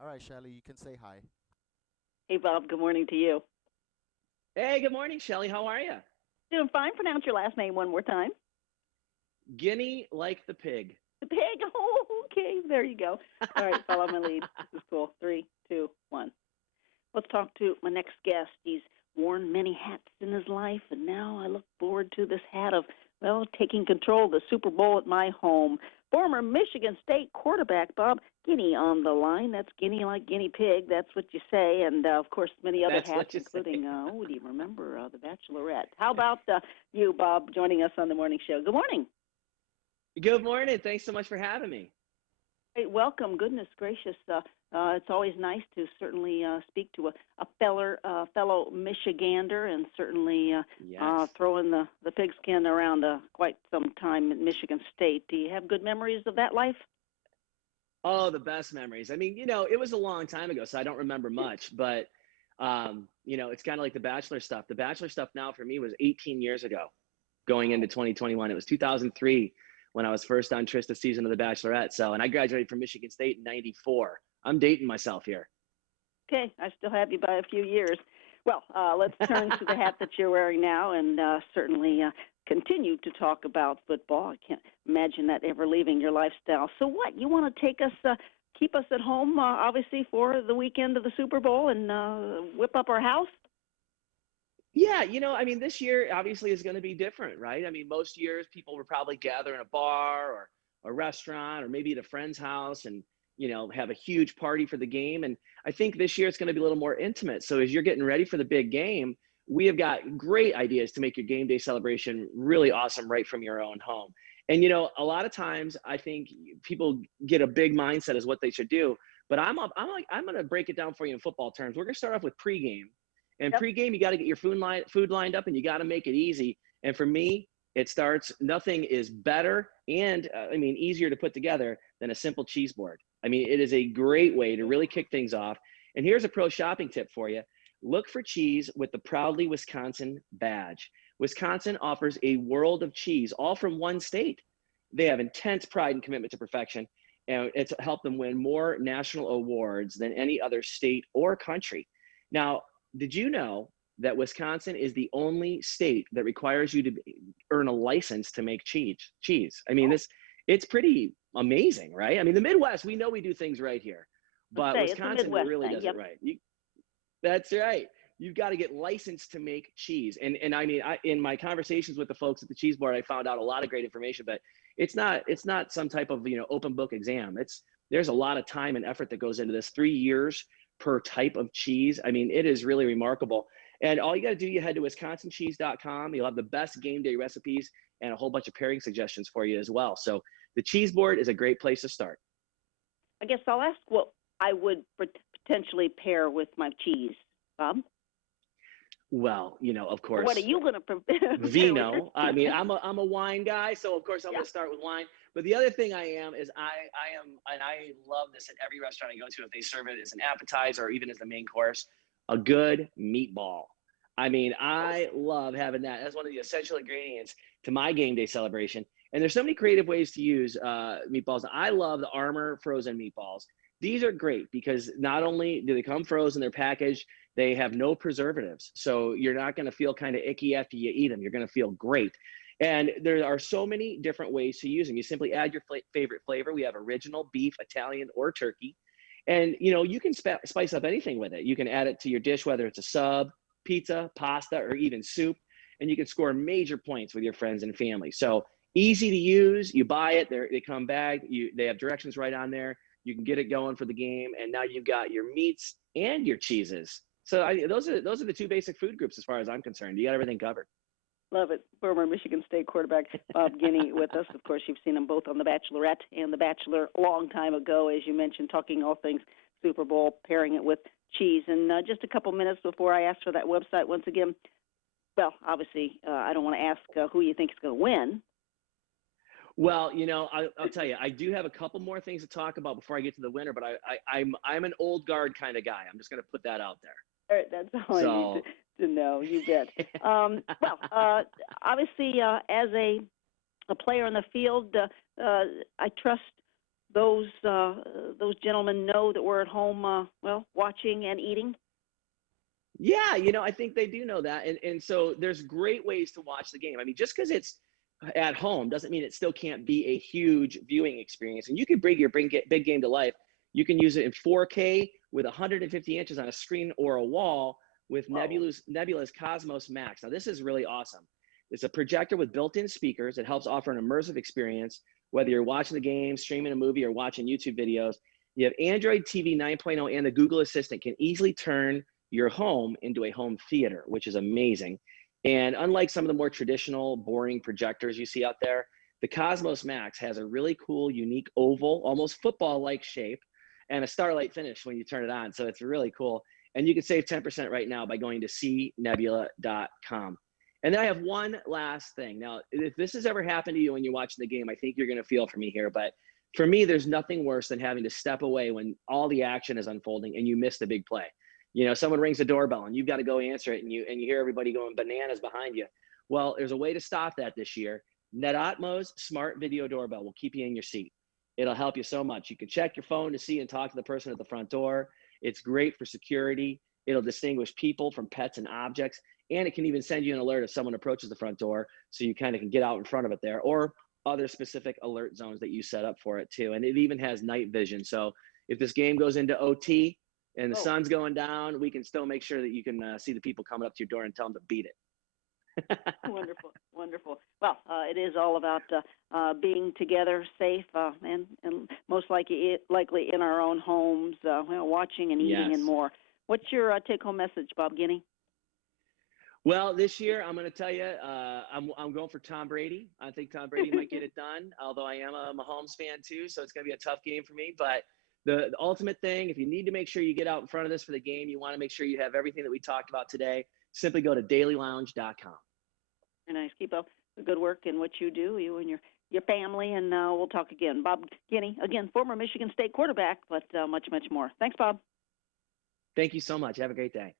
All right, Shelly, you can say hi. Hey, Bob. Good morning to you. Hey, good morning, Shelly. How are you? Doing fine. Pronounce your last name one more time. Guinea like the pig. The pig. Oh, okay. There you go. All right. Follow my lead. This is cool. Three, two, one. Let's talk to my next guest. He's worn many hats in his life, and now I look forward to this hat of, well, taking control of the Super Bowl at my home. Former Michigan State quarterback Bob Guiney on the line. That's Guinea like guinea pig. That's what you say. And, of course, many other That's hats, what you say. including, do you remember The Bachelorette? How about you, Bob, joining us on the morning show? Good morning. Good morning. Thanks so much for having me. Hey, welcome. Goodness gracious. It's always nice to certainly speak to a fellow Michigander, and certainly Yes. throwing the pigskin around quite some time at Michigan State. Do you have good memories of that life? Oh, the best memories. I mean, it was a long time ago, so I don't remember much, but it's kind of like the Bachelor stuff. The Bachelor stuff now for me was 18 years ago, going into 2021. It was 2003 when I was first on Trista's season of The Bachelorette. So, and I graduated from Michigan State in '94. I'm dating myself here. Okay, I still have you by a few years. Well, let's turn to the hat that you're wearing now, and certainly continue to talk about football. I can't imagine that ever leaving your lifestyle. So, what you want to take us, keep us at home, obviously for the weekend of the Super Bowl, and whip up our house? Yeah, I mean, this year obviously is going to be different, right? I mean, most years people would probably gather in a bar or a restaurant or maybe at a friend's house and, have a huge party for the game. And I think this year it's going to be a little more intimate. So as you're getting ready for the big game, we have got great ideas to make your game day celebration really awesome right from your own home. And, a lot of times I think people get a big mindset as what they should do. But I'm going to break it down for you in football terms. We're going to start off with pregame, and Yep. pregame, you got to get your food lined up, and you got to make it easy. And for me, it starts. Nothing is better and I mean easier to put together than a simple cheese board. I mean, it is a great way to really kick things off. And here's a pro shopping tip for you: look for cheese with the Proudly Wisconsin badge. Wisconsin offers a world of cheese, all from one state. They have intense pride and commitment to perfection, and it's helped them win more national awards than any other state or country. Now, did you know that Wisconsin is the only state that requires you to earn a license to make cheese? I mean, Oh, it's pretty amazing, right? I mean, the Midwest, we know we do things right here, let's but say it's a Wisconsin Midwest really thing. does it Yep. right. That's right. You've got to get licensed to make cheese. And I mean, in my conversations with the folks at the cheese board, I found out a lot of great information, but it's not some type of, open book exam. There's a lot of time and effort that goes into this. 3 years per type of cheese. I mean, it is really remarkable. And all you got to do, you head to wisconsincheese.com. You'll have the best game day recipes and a whole bunch of pairing suggestions for you as well. So the cheese board is a great place to start. I guess I'll ask what I would potentially pair with my cheese, Bob. Well, of Or what are course, you going to pair with your vino. I mean, I'm a wine guy, so of course I'm Yeah. going to start with wine. But the other thing I am is I am, and I love this at every restaurant I go to, if they serve it as an appetizer or even as the main course, a good meatball. I mean, I love having that. That's one of the essential ingredients to my game day celebration. And there's so many creative ways to use meatballs. I love the Armor frozen meatballs. These are great because not only do they come frozen, they're packaged, they have no preservatives. So you're not going to feel kind of icky after you eat them. You're going to feel great. And there are so many different ways to use them. You simply add your favorite flavor. We have original beef, Italian, or turkey. And you can spice up anything with it. You can add it to your dish, whether it's a sub, pizza, pasta, or even soup. And you can score major points with your friends and family. So easy to use. You buy it, they come back. They have directions right on there. You can get it going for the game, and now you've got your meats and your cheeses. So those are the two basic food groups as far as I'm concerned. You got everything covered. Love it. Former Michigan State quarterback Bob Guiney with us. Of course, you've seen him both on The Bachelorette and The Bachelor a long time ago, as you mentioned, talking all things Super Bowl, pairing it with cheese. And just a couple minutes before I ask for that website once again, well, obviously, I don't want to ask who you think is going to win. Well, I'll tell you, I do have a couple more things to talk about before I get to the winner, but I'm an old guard kind of guy. I'm just going to put that out there. All right, that's all I need So, to know. You bet. Well, obviously, as a player on the field, I trust those gentlemen know that we're at home, well, watching and eating? Yeah, I think they do know that. And so there's great ways to watch the game. I mean, just because it's at home doesn't mean it still can't be a huge viewing experience. And you can big game to life. You can use it in 4K with 150 inches on a screen or a wall with Whoa. Nebula's Cosmos Max. Now, this is really awesome. It's a projector with built-in speakers. It helps offer an immersive experience, whether you're watching the game, streaming a movie, or watching YouTube videos. You have Android TV 9.0 and the Google Assistant can easily turn your home into a home theater, which is amazing. And unlike some of the more traditional, boring projectors you see out there, the Cosmos Max has a really cool, unique oval, almost football-like shape, and a starlight finish when you turn it on. So it's really cool. And you can save 10% right now by going to cnebula.com. And then I have one last thing. Now, if this has ever happened to you when you're watching the game, I think you're going to feel for me here. But for me, there's nothing worse than having to step away when all the action is unfolding and you miss the big play. Someone rings the doorbell and you've got to go answer it, and you hear everybody going bananas behind you. Well, there's a way to stop that this year. Netatmo's smart video doorbell will keep you in your seat. It'll help you so much. You can check your phone to see and talk to the person at the front door. It's great for security. It'll distinguish people from pets and objects, and it can even send you an alert if someone approaches the front door, so you kind of can get out in front of it there, or other specific alert zones that you set up for it too. And it even has night vision. So if this game goes into OT, and the sun's going down, we can still make sure that you can see the people coming up to your door and tell them to beat it. Wonderful, wonderful. Well, it is all about being together, safe, and most likely in our own homes, watching and eating and more. What's your take-home message, Bob Guiney? Well, this year I'm going to tell you, I'm going for Tom Brady. I think Tom Brady might get it done, although I am a Mahomes fan too, so it's going to be a tough game for me. But the ultimate thing, if you need to make sure you get out in front of this for the game, you want to make sure you have everything that we talked about today, simply go to dailylounge.com. Very nice. Keep up the good work in what you do, you and your family, and we'll talk again. Bob Guiney, again, former Michigan State quarterback, but much, much more. Thanks, Bob. Thank you so much. Have a great day.